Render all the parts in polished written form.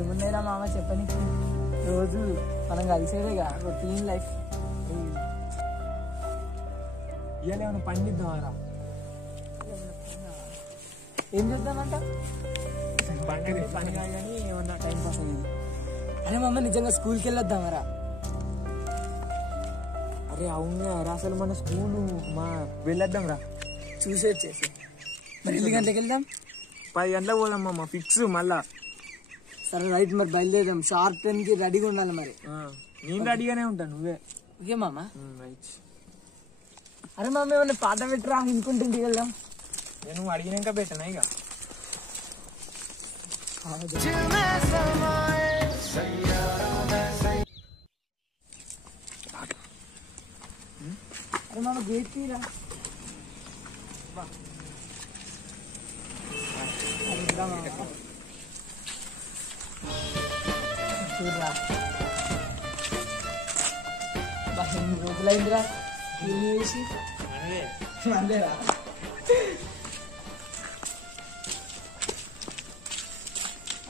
ఏమున్నాయిరా మామ చెప్పని, రోజు మనం కలిసేదేగా రొటీన్ లైఫ్. ఇవాళ ఏమైనా పండిద్దామరా? ఏం చేద్దామంట? పని కానీ ఏమన్నా టైం పాస్ అయ్యింది. అరే మమ్మ నిజంగా స్కూల్కి వెళ్ళొద్దామరా? అరే అవునా రా, అసలు మన స్కూలు వెళ్ళొద్దాం రా, చూసి వచ్చేసి. మరి ఎన్ని గంటలకు వెళ్దాం? 10 గంటలకు పోదాం ఫిక్స్. మళ్ళా సరే రైట్, మరి బయలుదేరాం. షార్ప్ 10కి రెడీగా ఉండాలి. మరి నేను రెడీగానే ఉంటాను, నువ్వే ఓకే మామ. రైట్. అరే మామ ఏమన్నా పాట పెట్టరా, ఇంకుంటుంది వెళ్దాం. నువ్వు అడిగినాక పెట్టనా ఇక. అరే మామ గేట్ తీరా. చూడరా, ఎన్ని రోజులైందిరా చేసి. అంతేరా,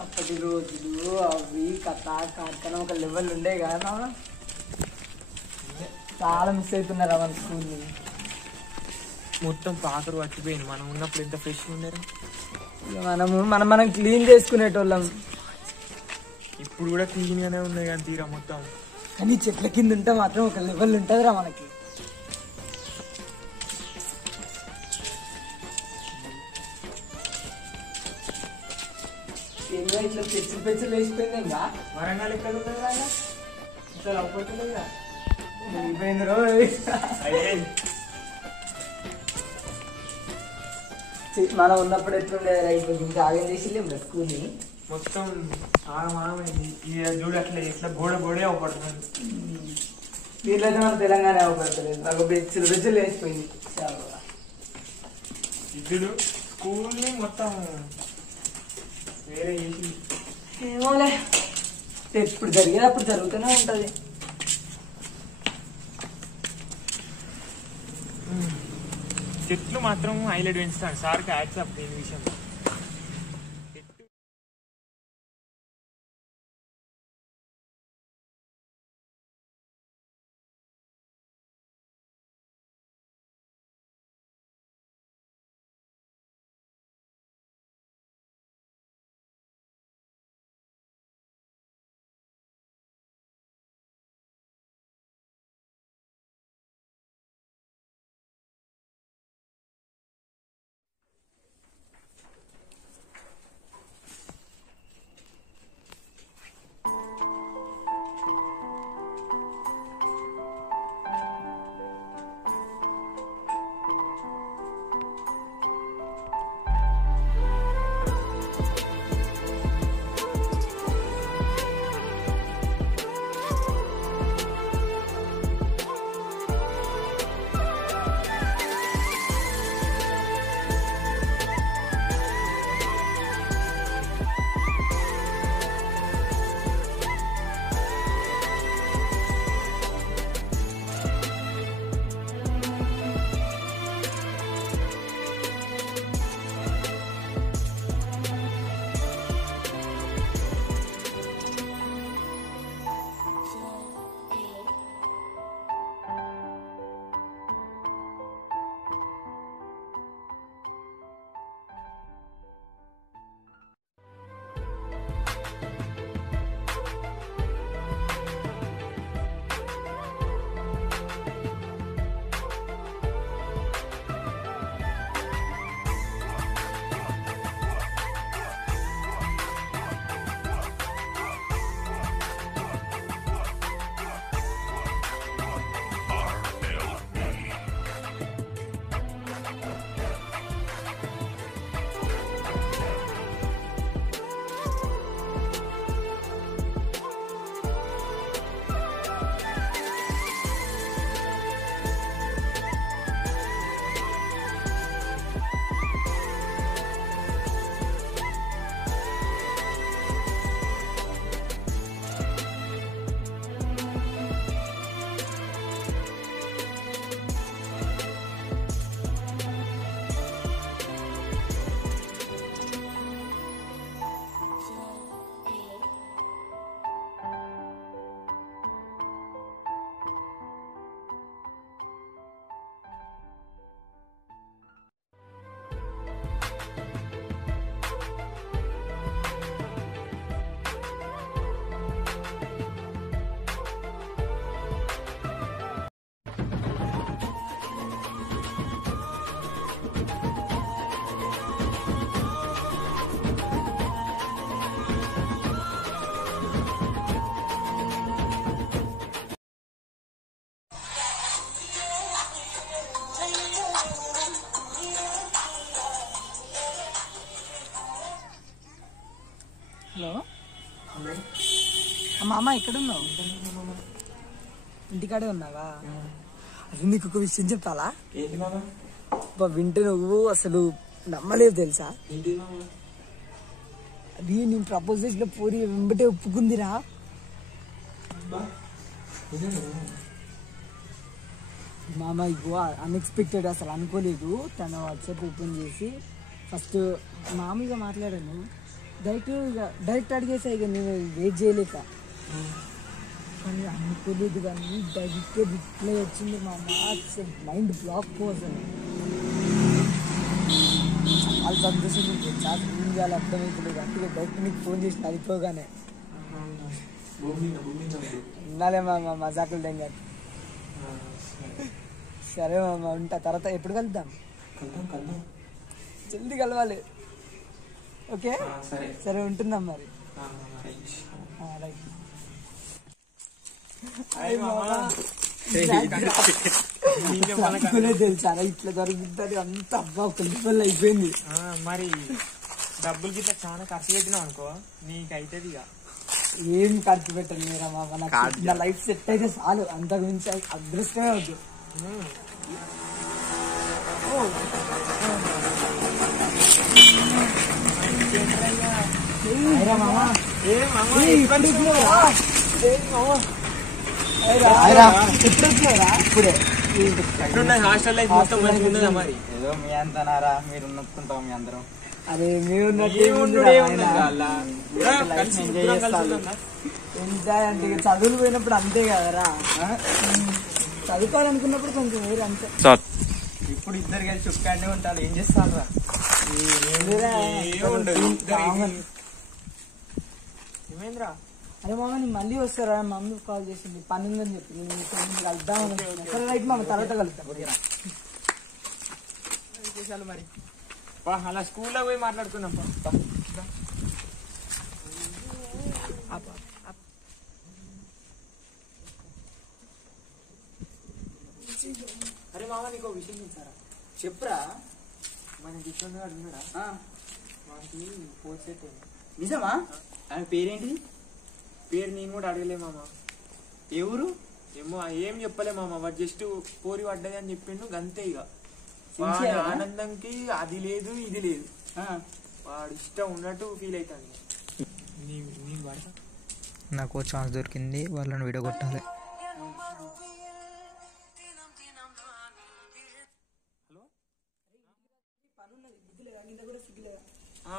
అప్పటి రోజులు అవి కథ కార్ఖానం ఒక లెవెల్ ఉండే కదా. చాలా మిస్ అవుతున్నారా మన స్కూల్ని. మొత్తం పాకరు పట్టిపోయింది. మనం ఉన్నప్పుడు ఎంత ఫ్రెష్ ఉండేరా. మనం క్లీన్ చేసుకునేటోళ్ళం. ఇప్పుడు కూడా క్లీన్ గానే ఉన్నాయి కానీ తీరా మొత్తం. కానీ చెట్ల కింద ఉంటే మాత్రం ఒక లెవెల్ ఉంటుందిరా మనకి. ఇట్లా పెచ్చులు వేసిపోయింది. ఇంకా వరంగల్ ఎక్కడ ఉంటుంది కదా, అసలు అవ్వట్లేదురా. అయిపోయింది రో. మనం ఉన్నప్పుడు ఎట్లుండే రైతు ఇంకా ఆగం చేసి స్కూల్ని మొత్తం ఆగమైంది. చూడు అట్లా ఎట్లా గోడే అవపడుతుంది. వీళ్ళైతే మన తెలంగాణ అవపడతలేదు. నాకు బెచ్చులు వేసిపోయింది. ఇద్దరు స్కూల్ని మొత్తం వేరే చేసి. ఏమోలే, ఎప్పుడు జరిగేది అప్పుడు జరుగుతూనే ఉంటది. చెట్లు మాత్రం హైలైట్ పెంచుతాను సార్కి యాక్సెప్ట్ దీని విషయం. హలో మామ ఎక్కడున్నావు? ఇంటికాడే ఉన్నావా? అది నీకు ఒక విషయం చెప్పాలా? వింటే నువ్వు అసలు నమ్మలేవు తెలుసా. అది నేను ప్రపోజ్ చేసిన పూరి వెంబటే ఒప్పుకుందిరా. మామ ఇగో అన్ఎక్స్పెక్టెడ్, అసలు అనుకోలేదు. తన వాట్సాప్ ఓపెన్ చేసి ఫస్ట్ మామూలుగా మాట్లాడాను, డైరెక్ట్ అడిగేసా. ఇక నేను వెయిట్ చేయలేక, కానీ అనుకోలేదు. కానీ డైరెక్ట్ రిప్లై వచ్చింది మామ. మైండ్ బ్లాక్ పోతుంది. చాలా సంతోషం ఉంటుంది. చాలా ఏం చేయాలి అర్థమవుతుంది. అందుకే డైరెక్ట్ నీకు ఫోన్ చేసి అయిపోగానే ఉన్నాలే మామ మజాకులు టైం కాదు. సరే మామ ఉంటా. తర్వాత ఎప్పుడు కలుద్దాం? జల్దీ కలవాలి. ఓకే సరే ఉంటున్నాం మరి. రైట్. తెలుసా ఇట్లా జరుగుతుంది అంత. అబ్బా ఒక లెవెల్ అయిపోయింది. మరి డబ్బులు గిట్లా చాలా ఖర్చు పెట్టినావు అనుకో నీకైతుంది. ఇక ఏం ఖర్చు పెట్టండి మీరా మామ. నా లైఫ్ సెట్ అయితే చాలు, అంతకు మించి అదృష్టమే అవుతుంది. ఇప్పుడే హాస్టల్ లైఫ్ మొత్తం మంచిగా ఉందా? మరి ఏదో మీ అంతనారా, మీరు ఉన్నట్టుకుంటాం మీ అందరం. అరే మేము ఎంజాయ్ అంటే చదువులు పోయినప్పుడు అంతే కదరా. చదువుకోవాలనుకున్నప్పుడు కొంచెం వేరే అంతే. ఇప్పుడు ఇద్దరు కలిసి చుక్కానే ఉంటారు. ఏం చేస్తారా? ఏమైందిరా? అరే మామ నేను మళ్ళీ వస్తారా? మమ్మీ కాల్ చేసింది, పని ఉందని చెప్పి. నేను కలుద్దాం. సరే రైట్ మామ, తర్వాత కలుద్దాం. విశేషాలు మరి అలా స్కూల్లో పోయి మాట్లాడుకున్నాం. అరే మామ నీకు విషయం చెప్తారా? చెప్పురా. మన కిషోర్ గారు ఉన్నాడా? వానికి పోస్ట్. నిజమా? ఆయన పేరేంటి? పేరు నేను కూడా అడగలే మామ. ఏ ఊరు? ఏమో ఏం చెప్పలే మామ. వాడు జస్ట్ పోరి పడ్డది అని చెప్పిండు గంతే. ఇక ఆనందంకి అది లేదు ఇది లేదు. వాడు ఇష్టం ఉన్నట్టు ఫీల్ అవుతాను. నాకు ఛాన్స్ దొరికింది, వాళ్ళని విడగొట్టాలి.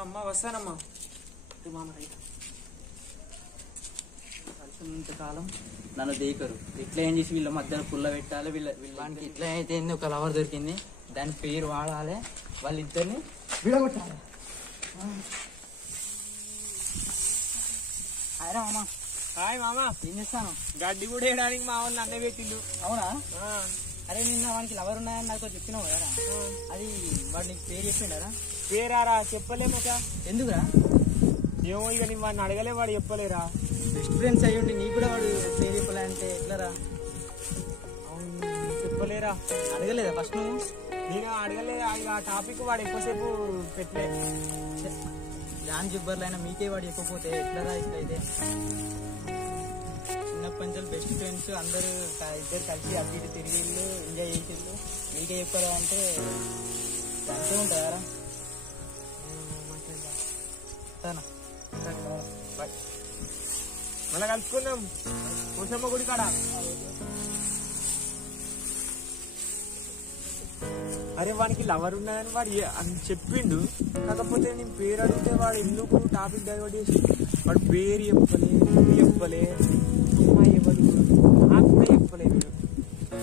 అమ్మా వస్తానమ్మా. ఇంతకాలం నన్ను దేకరు. ఎట్లా ఏం చేసి వీళ్ళ మధ్యలో పుల్ల పెట్టాలి. వీళ్ళకి ఇట్లా అయితే ఒక లవర్ దొరికింది, దాని పేరు వాడాలి, వాళ్ళిద్దరిని విడగొట్టాలి. హాయ్ రా మామ. హాయ్ మామ. ఏం చేస్తాను? గడ్డి కూడా వేయడానికి మా వాళ్ళు అన్న పెట్టిండు. అవునా? అరే నిన్న వానికి లవర్ ఉన్నాయని నాతో చెప్పినావు కదా, అది వాడు నీకు పేరు చెప్పిండారా? పేరారా చెప్పలేమా? ఎందుకురా? ఏమో ఇక నీ వాడిని అడగలే, వాడు చెప్పలేరా. బెస్ట్ ఫ్రెండ్స్ అయ్యి ఉంటే నీకు కూడా వాడు పేరు చెప్పలే అంటే ఎట్లరా? చెప్పలేరా? అడగలేదా ఫస్ట్ నువ్వు? నేను అడగలేదు. ఆ టాపిక్ వాడు ఎక్కువసేపు పెట్టలే. జాన్ జిబ్బర్లు అయినా మీకే వాడు చెప్పకపోతే ఎట్లరా? ఇట్లయితే చిన్నప్పటి నుంచి బెస్ట్ ఫ్రెండ్స్ అందరూ ఇద్దరు కలిసి అటు ఇటు తిరిగిళ్ళు, ఎంజాయ్ చేసిళ్ళు, మీకే చెప్పారా అంటే అంతే ఉంటుందారా? మళ్ళా కలుసుకుందాం కోసమ్మ గుడి కాడ. అరే వానికి లవర్ ఉన్నాయని వాడు అని చెప్పిండు. కాకపోతే నేను పేరు అడిగితే వాడు ఎందుకు టాపిక్ డైవర్ట్ చేసి వాడు పేరు చెప్పలే అమ్మాయి ఎవరు నాకు కూడా చెప్పలేదు.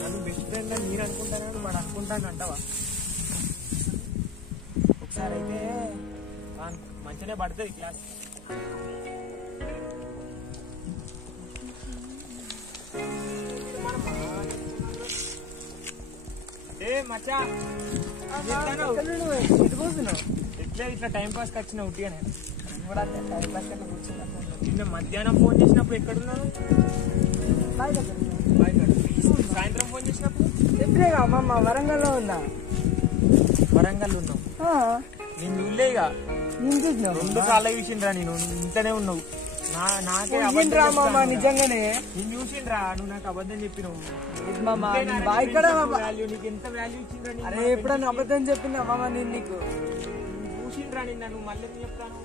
నన్ను బెస్ట్ ఫ్రెండ్ అని నేను అనుకుంటానని వాడు అనుకుంటాను అంటావా? ఒకసారి అయితే మంచిగానే పడుతుంది క్లాస్. మచ్చా ఎట్లా ఇట్లా టైం పాస్ వచ్చిన ఉట్టిగానే నిన్న మధ్యాహ్నం ఫోన్ చేసినప్పుడు ఎక్కడున్నాను? సాయంత్రం ఫోన్ చేసినప్పుడు ఎప్పుడేగా అమ్మమ్మ వరంగల్లో ఉన్నా. వరంగల్ ఉన్నాం. నేను చూడలే ఇక ఏం చేసినావు 2 సార్లు చూసిండ్రా నేను ఇంతనే ఉన్నావు నాకే ఏంట్రా మామ నిజంగానే నేను చూసిండ్రా నువ్వు నాకు అబద్ధం చెప్పినావు మామ ఇక్కడ వాల్యూ నీకు ఎంత వాల్యూ ఇచ్చిండ్రా అరే ఎప్పుడన్నా అబద్ధం చెప్పినా మామ నేను నీకు చూసిండ్రా నిన్న నువ్వు మళ్ళీ చెప్తాను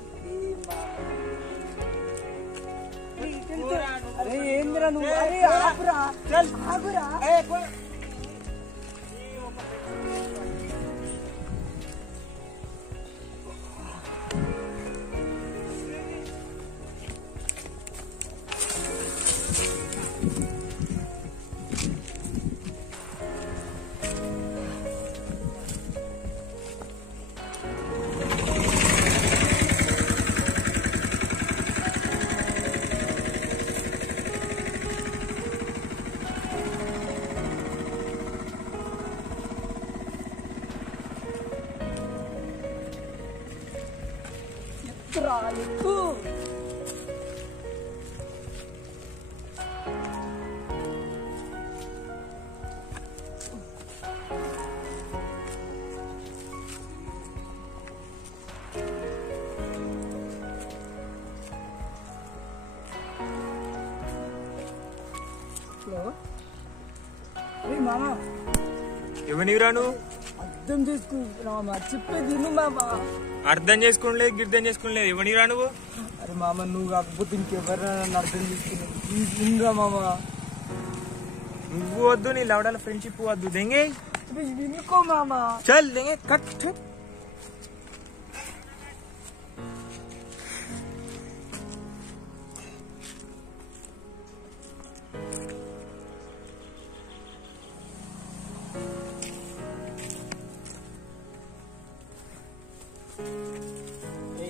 అరే ఏందిరా నువ్వు అరే ఆపురా ఆగురా ఎక్కు మామ ఎవనిరా నువ్వు అర్థం చేసుకున్నా చెప్పేది మామ అర్థం చేసుకోలేదు గిర్థం చేసుకోలేదు ఎవనిరా నువ్వు అరే మామ నువ్వు కాకపోతే ఇంకెవరైనా నన్ను అర్థం చేసుకున్నా మామ నువ్వు వద్దు నీ లవడాల ఫ్రెండ్షిప్ వద్దు దెంగే వినుకో మామ చల్ దెంగే కట్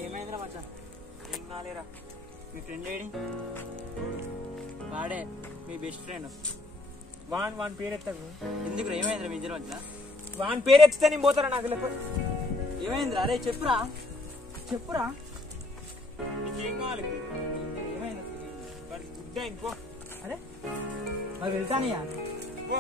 ఏమైందిరా మచ్చా ఏం కాలేరా మీ ఫ్రెండ్ ఏడి వాడే మీ బెస్ట్ ఫ్రెండ్ వాన్ పేరు ఎత్తకు ఎందుకు ఏమైందిరా మీ ఇద్దరు మధ్య వాన్ పేరు ఎత్తితే నేను పోతారా నాకు లేక ఏమైందిరా అరే చెప్పురా చెప్పురా నీకేం కావాలి ఏమైంది వాడికి గుడ్డ ఇంకో అరే మరి వెళ్తానియా పో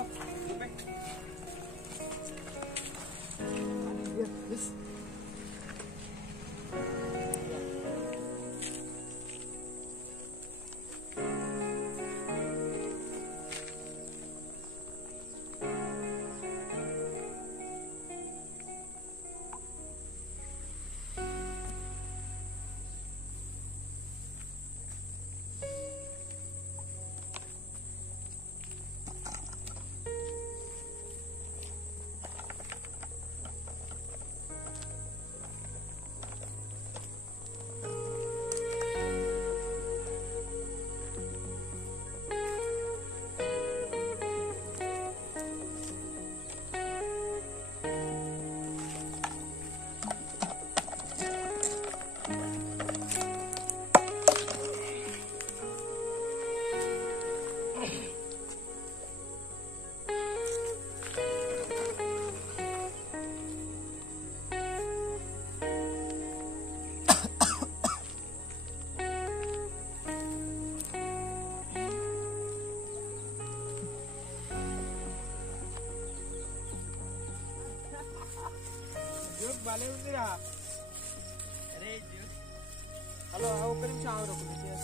భలే ఉందిరా హలో ఒక్క నిమిషం ఆగురు ఒక నిమిషం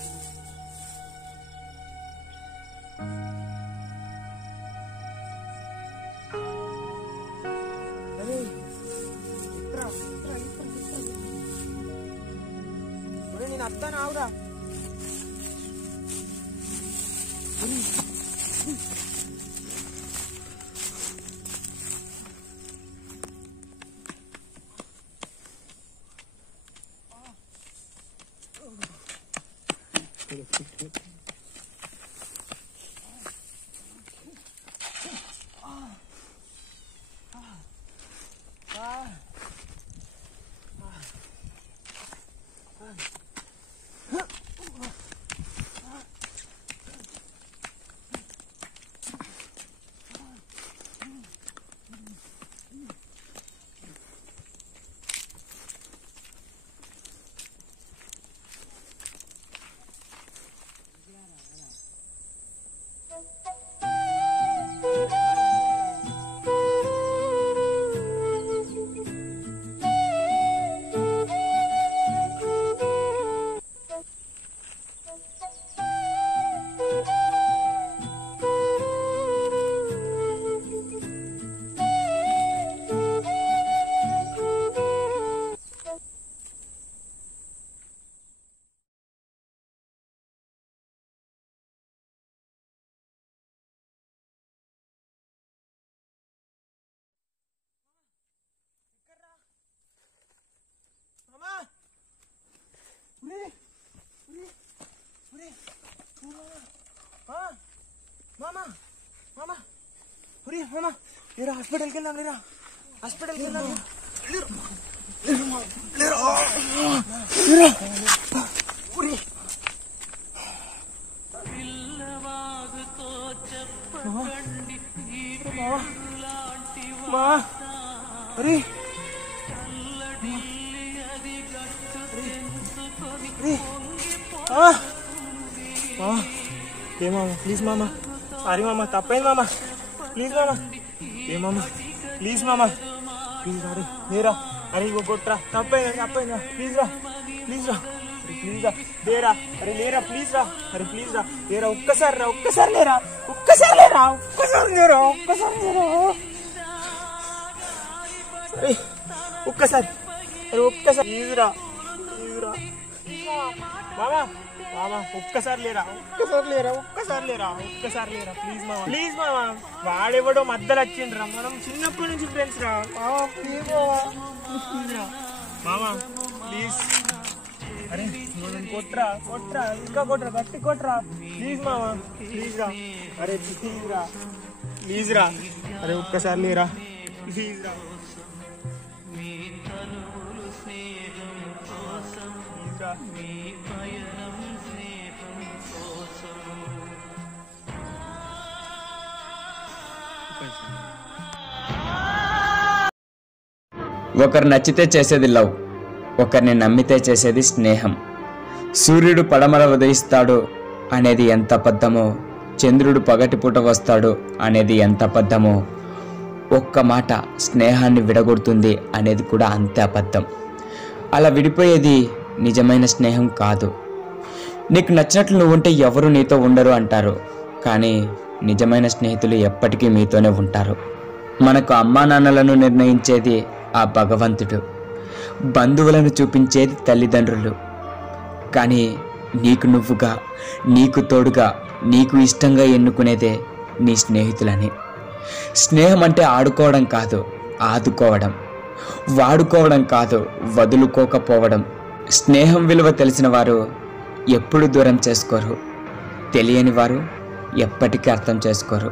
నేను అత్తాను ఆవురా మామా మామా ఒరే మామా లేరా హాస్పిటల్కి వెళ్దాం లేరా హాస్పిటల్కి వెళ్దాం ఏ మామ ప్లీజ్ మామ సారీ మామ తప్పైంది మామ ప్లీజ్ మామ ఏ మామ ప్లీజ్ మామ ప్లీజ్ అరే లేరా అరే ఇగో కొట్రా తప్పైందా ప్లీజ్ రా ప్లీజ్ రా ప్లీజ్ రా లేరా అరే లేరా ప్లీజ్ రా అరే ప్లీజ్ రా లేరా ఒక్కసారి లేరా అరే ఒక్కసారి ప్లీజ్ రా మామా మామా ఒక్కసారి లేరా ప్లీజ్ మామా వాడెవడో మధ్యలో వచ్చిండ్రా మనం చిన్నప్పటి నుంచి ఫ్రెండ్స్ రా మామా ప్లీజ్ మామా ప్లీజ్ అరే కొట్రా ఇంకా కొట్రా గట్టి కొట్రా ప్లీజ్ మామా ప్లీజ్ రా అరే ప్లీజ్ రా అరే ఒక్కసారి లేరా ప్లీజ్ రా ఒకరు నచ్చితే చేసేది లవ్, ఒకరిని నమ్మితే చేసేది స్నేహం. సూర్యుడు పడమర ఉదయిస్తాడు అనేది ఎంత అబద్ధమో, చంద్రుడు పగటిపూట వస్తాడు అనేది ఎంత అబద్ధమో, ఒక్క మాట స్నేహాన్ని విడగొడుతుంది అనేది కూడా అంతే అబద్ధం. అలా విడిపోయేది నిజమైన స్నేహం కాదు. నీకు నచ్చినట్లు నువ్వు ఉంటే ఎవరు నీతో ఉండరు అంటారు, కానీ నిజమైన స్నేహితులు ఎప్పటికీ మీతోనే ఉంటారు. మనకు అమ్మా నాన్నలను నిర్ణయించేది ఆ భగవంతుడు, బంధువులను చూపించేది తల్లిదండ్రులు, కానీ నీకు నువ్వుగా, నీకు తోడుగా, నీకు ఇష్టంగా ఎన్నుకునేదే నీ స్నేహితులని. స్నేహం అంటే ఆడుకోవడం కాదు, ఆదుకోవడం, వాడుకోవడం కాదు, వదులుకోకపోవడం. స్నేహం విలువ తెలిసిన వారు ఎప్పుడు దూరం చేసుకోరు, తెలియని వారు ఎప్పటికీ అర్థం చేసుకోరు.